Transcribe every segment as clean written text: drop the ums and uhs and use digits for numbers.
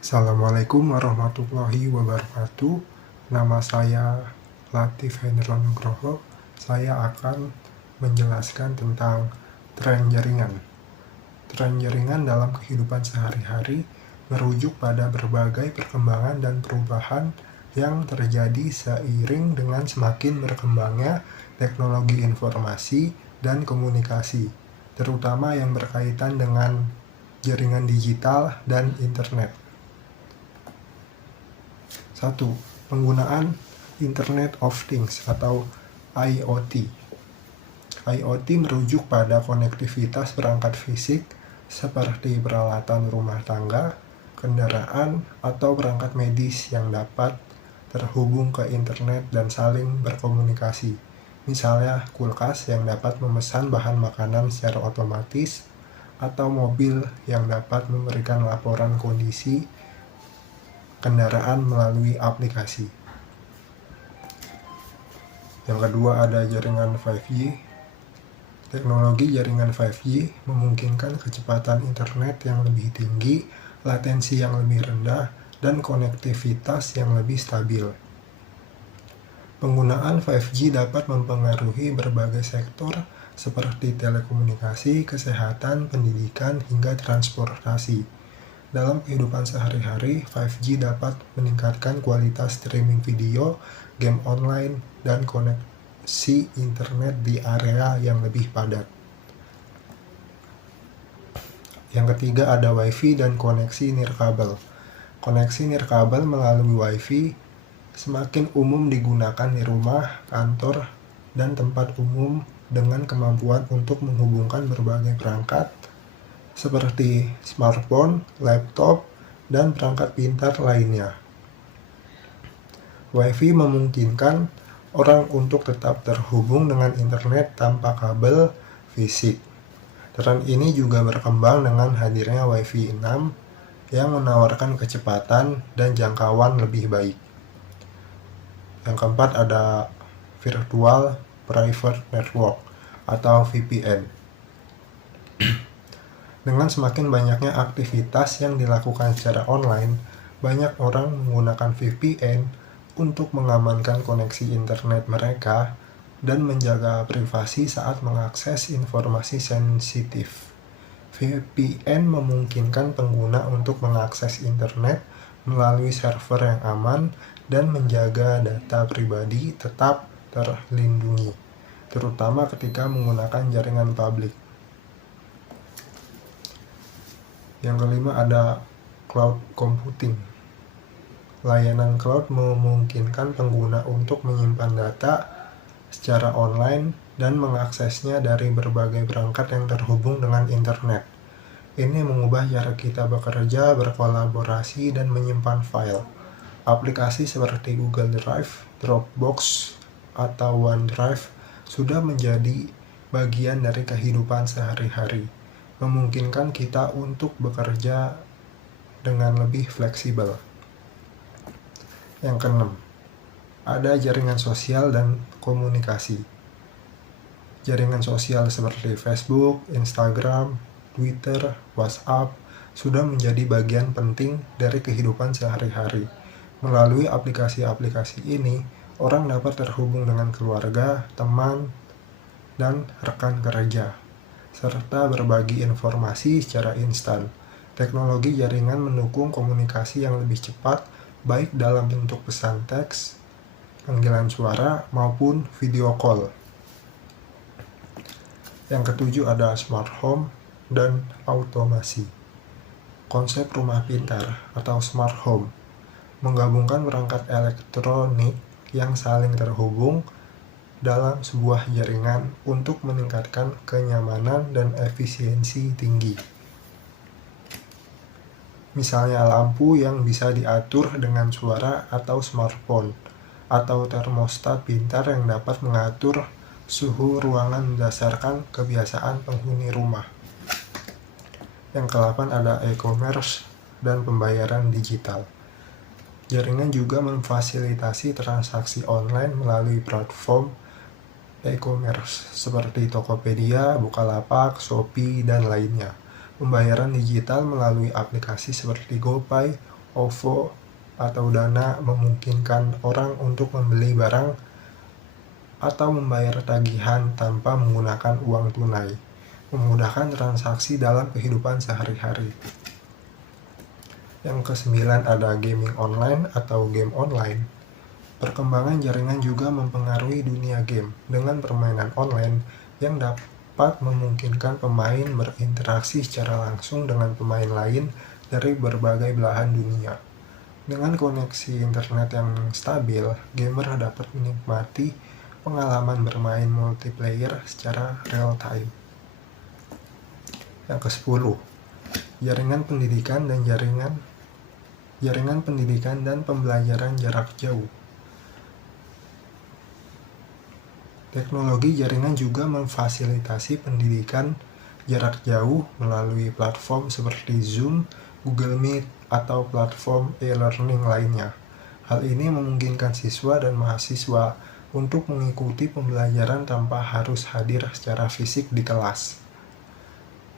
Assalamualaikum warahmatullahi wabarakatuh. Nama saya Latif Hendro Nugroho. Saya akan menjelaskan tentang tren jaringan. Tren jaringan dalam kehidupan sehari-hari merujuk pada berbagai perkembangan dan perubahan yang terjadi seiring dengan semakin berkembangnya teknologi informasi dan komunikasi, terutama yang berkaitan dengan jaringan digital dan internet. 1. Penggunaan Internet of Things atau IoT. IoT merujuk pada konektivitas perangkat fisik seperti peralatan rumah tangga, kendaraan, atau perangkat medis yang dapat terhubung ke internet dan saling berkomunikasi. Misalnya kulkas yang dapat memesan bahan makanan secara otomatis, atau mobil yang dapat memberikan laporan kondisi kendaraan melalui aplikasi. Yang kedua ada jaringan 5G. Teknologi jaringan 5G memungkinkan kecepatan internet yang lebih tinggi, latensi yang lebih rendah, dan konektivitas yang lebih stabil. Penggunaan 5G dapat mempengaruhi berbagai sektor seperti telekomunikasi, kesehatan, pendidikan, hingga transportasi. Dalam kehidupan sehari-hari, 5G dapat meningkatkan kualitas streaming video, game online, dan koneksi internet di area yang lebih padat. Yang ketiga ada Wi-Fi dan koneksi nirkabel. Koneksi nirkabel melalui Wi-Fi semakin umum digunakan di rumah, kantor, dan tempat umum dengan kemampuan untuk menghubungkan berbagai perangkat seperti smartphone, laptop, dan perangkat pintar lainnya. Wi-Fi memungkinkan orang untuk tetap terhubung dengan internet tanpa kabel fisik. Tren ini juga berkembang dengan hadirnya Wi-Fi 6 yang menawarkan kecepatan dan jangkauan lebih baik. Yang keempat ada Virtual Private Network atau VPN. Dengan semakin banyaknya aktivitas yang dilakukan secara online, banyak orang menggunakan VPN untuk mengamankan koneksi internet mereka dan menjaga privasi saat mengakses informasi sensitif. VPN memungkinkan pengguna untuk mengakses internet melalui server yang aman dan menjaga data pribadi tetap terlindungi, terutama ketika menggunakan jaringan publik. Yang kelima ada cloud computing. Layanan cloud memungkinkan pengguna untuk menyimpan data secara online dan mengaksesnya dari berbagai perangkat yang terhubung dengan internet. Ini mengubah cara kita bekerja, berkolaborasi, dan menyimpan file. Aplikasi seperti Google Drive, Dropbox, atau OneDrive sudah menjadi bagian dari kehidupan sehari-hari, memungkinkan kita untuk bekerja dengan lebih fleksibel. Yang keenam, ada jaringan sosial dan komunikasi. Jaringan sosial seperti Facebook, Instagram, Twitter, WhatsApp sudah menjadi bagian penting dari kehidupan sehari-hari. Melalui aplikasi-aplikasi ini, orang dapat terhubung dengan keluarga, teman, dan rekan kerja, serta berbagi informasi secara instan. Teknologi jaringan mendukung komunikasi yang lebih cepat, baik dalam bentuk pesan teks, panggilan suara, maupun video call. Yang ketujuh ada smart home dan automasi. Konsep rumah pintar atau smart home menggabungkan perangkat elektronik yang saling terhubung dalam sebuah jaringan untuk meningkatkan kenyamanan dan efisiensi tinggi. Misalnya lampu yang bisa diatur dengan suara atau smartphone, atau termostat pintar yang dapat mengatur suhu ruangan berdasarkan kebiasaan penghuni rumah. Yang ke-8 ada e-commerce dan pembayaran digital. Jaringan juga memfasilitasi transaksi online melalui platform e-commerce seperti Tokopedia, Bukalapak, Shopee, dan lainnya. Pembayaran digital melalui aplikasi seperti GoPay, OVO atau Dana memungkinkan orang untuk membeli barang atau membayar tagihan tanpa menggunakan uang tunai, memudahkan transaksi dalam kehidupan sehari-hari. Yang kesembilan ada gaming online atau game online. Perkembangan jaringan juga mempengaruhi dunia game dengan permainan online yang dapat memungkinkan pemain berinteraksi secara langsung dengan pemain lain dari berbagai belahan dunia. Dengan koneksi internet yang stabil, gamer dapat menikmati pengalaman bermain multiplayer secara real time. Yang ke-10, jaringan pendidikan dan pembelajaran jarak jauh. Teknologi jaringan juga memfasilitasi pendidikan jarak jauh melalui platform seperti Zoom, Google Meet, atau platform e-learning lainnya. Hal ini memungkinkan siswa dan mahasiswa untuk mengikuti pembelajaran tanpa harus hadir secara fisik di kelas,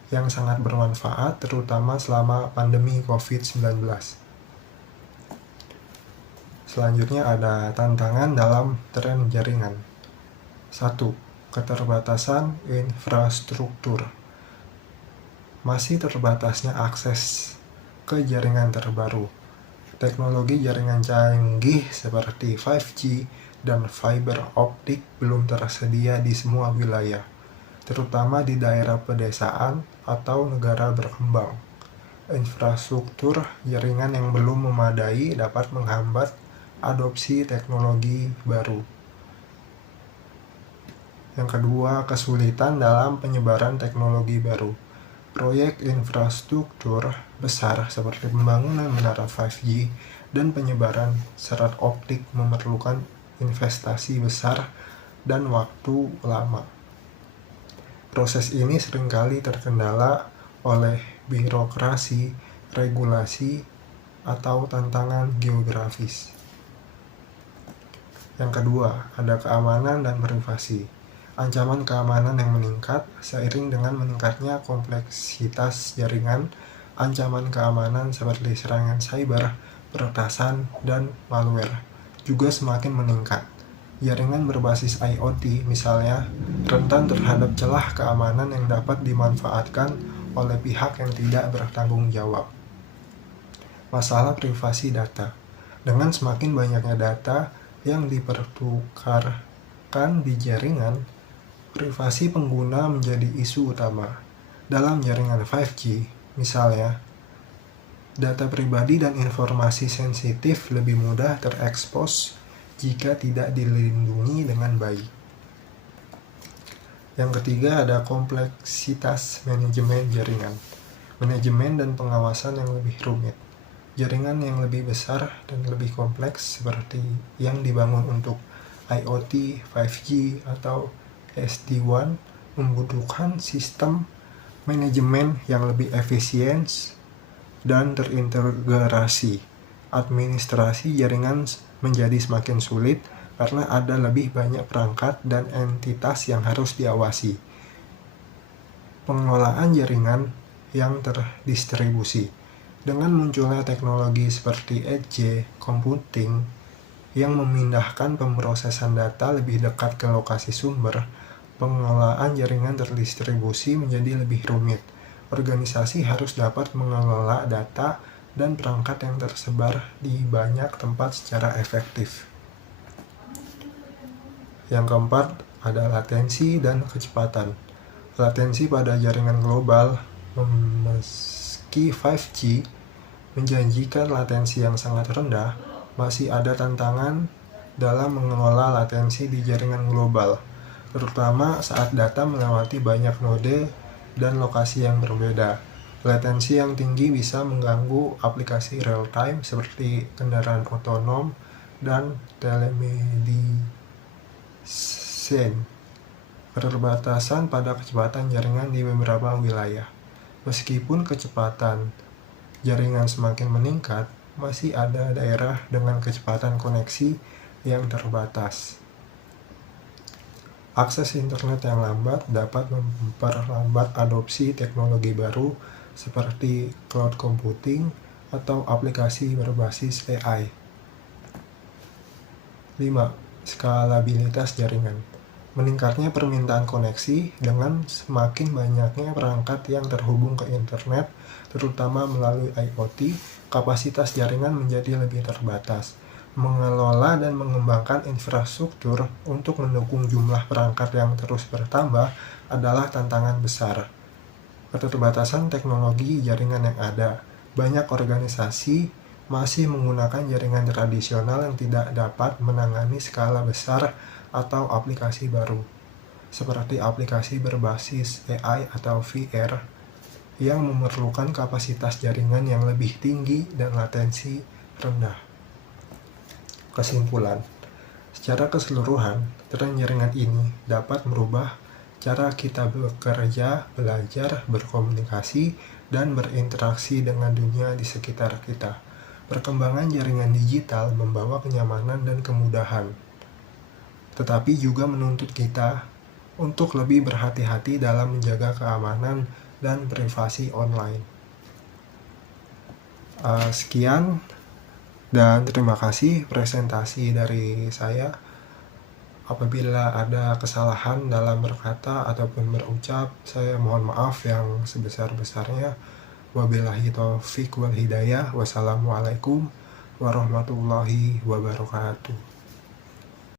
yang sangat bermanfaat terutama selama pandemi COVID-19. Selanjutnya ada tantangan dalam tren jaringan. 1. Keterbatasan infrastruktur. Masih terbatasnya akses ke jaringan terbaru. Teknologi jaringan canggih seperti 5G dan fiber optik belum tersedia di semua wilayah, terutama di daerah pedesaan atau negara berkembang. Infrastruktur jaringan yang belum memadai dapat menghambat adopsi teknologi baru. Yang kedua, kesulitan dalam penyebaran teknologi baru. Proyek infrastruktur besar seperti pembangunan menara 5G dan penyebaran serat optik memerlukan investasi besar dan waktu lama. Proses ini seringkali terkendala oleh birokrasi, regulasi, atau tantangan geografis. Yang kedua, ada keamanan dan privasi. Ancaman keamanan yang meningkat seiring dengan meningkatnya kompleksitas jaringan. Ancaman keamanan seperti serangan cyber, peretasan, dan malware juga semakin meningkat. Jaringan berbasis IoT misalnya rentan terhadap celah keamanan yang dapat dimanfaatkan oleh pihak yang tidak bertanggung jawab. Masalah privasi data. Dengan semakin banyaknya data yang dipertukarkan di jaringan, privasi pengguna menjadi isu utama. Dalam jaringan 5G, misalnya, data pribadi dan informasi sensitif lebih mudah terekspos jika tidak dilindungi dengan baik. Yang ketiga ada kompleksitas manajemen jaringan. Manajemen dan pengawasan yang lebih rumit. Jaringan yang lebih besar dan lebih kompleks seperti yang dibangun untuk IoT, 5G, atau SD-WAN membutuhkan sistem manajemen yang lebih efisien dan terintegrasi. Administrasi jaringan menjadi semakin sulit karena ada lebih banyak perangkat dan entitas yang harus diawasi. Pengelolaan jaringan yang terdistribusi. Dengan munculnya teknologi seperti edge computing yang memindahkan pemrosesan data lebih dekat ke lokasi sumber, pengelolaan jaringan terdistribusi menjadi lebih rumit. Organisasi harus dapat mengelola data dan perangkat yang tersebar di banyak tempat secara efektif. Yang keempat, ada latensi dan kecepatan. Latensi pada jaringan global, meski 5G menjanjikan latensi yang sangat rendah, masih ada tantangan dalam mengelola latensi di jaringan global, terutama saat data melewati banyak node dan lokasi yang berbeda. Latensi yang tinggi bisa mengganggu aplikasi real-time seperti kendaraan otonom dan telemedicine. Keterbatasan pada kecepatan jaringan di beberapa wilayah. Meskipun kecepatan jaringan semakin meningkat, masih ada daerah dengan kecepatan koneksi yang terbatas. Akses internet yang lambat dapat memperlambat adopsi teknologi baru seperti cloud computing atau aplikasi berbasis AI. 5. Skalabilitas jaringan. Meningkatnya permintaan koneksi dengan semakin banyaknya perangkat yang terhubung ke internet, terutama melalui IoT, kapasitas jaringan menjadi lebih terbatas. Mengelola dan mengembangkan infrastruktur untuk mendukung jumlah perangkat yang terus bertambah adalah tantangan besar. Keterbatasan teknologi jaringan yang ada. Banyak organisasi masih menggunakan jaringan tradisional yang tidak dapat menangani skala besar atau aplikasi baru, seperti aplikasi berbasis AI atau VR, yang memerlukan kapasitas jaringan yang lebih tinggi dan latensi rendah. Kesimpulan, secara keseluruhan, tren jaringan ini dapat merubah cara kita bekerja, belajar, berkomunikasi, dan berinteraksi dengan dunia di sekitar kita. Perkembangan jaringan digital membawa kenyamanan dan kemudahan, tetapi juga menuntut kita untuk lebih berhati-hati dalam menjaga keamanan dan privasi online. Sekian dan terima kasih presentasi dari saya. Apabila ada kesalahan dalam berkata ataupun berucap, saya mohon maaf yang sebesar-besarnya. Wabillahi taufiq wal hidayah. Wassalamualaikum warahmatullahi wabarakatuh.